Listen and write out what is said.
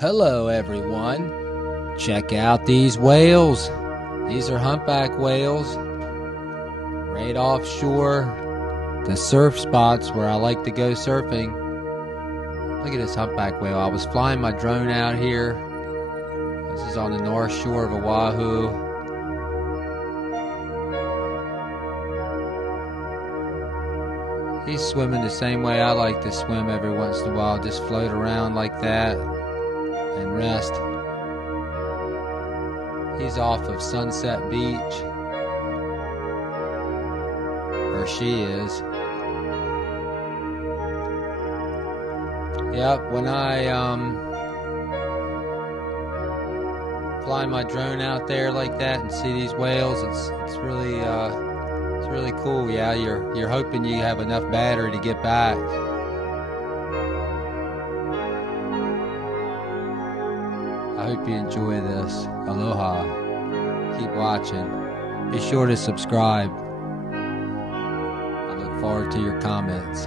Hello everyone, check out these whales. These are humpback whales right offshore the surf spots where I like to go surfing. Look at this humpback whale. I was flying my drone out here. This is on the north shore of Oahu. He's swimming the same way I like to swim every once in a while, just float around like that and rest. He's off of Sunset Beach, or she is. Yep, when I fly my drone out there like that and see these whales, it's really cool. Yeah, you're hoping you have enough battery to get back. I hope you enjoy this. Aloha. Keep watching. Be sure to subscribe. I look forward to your comments.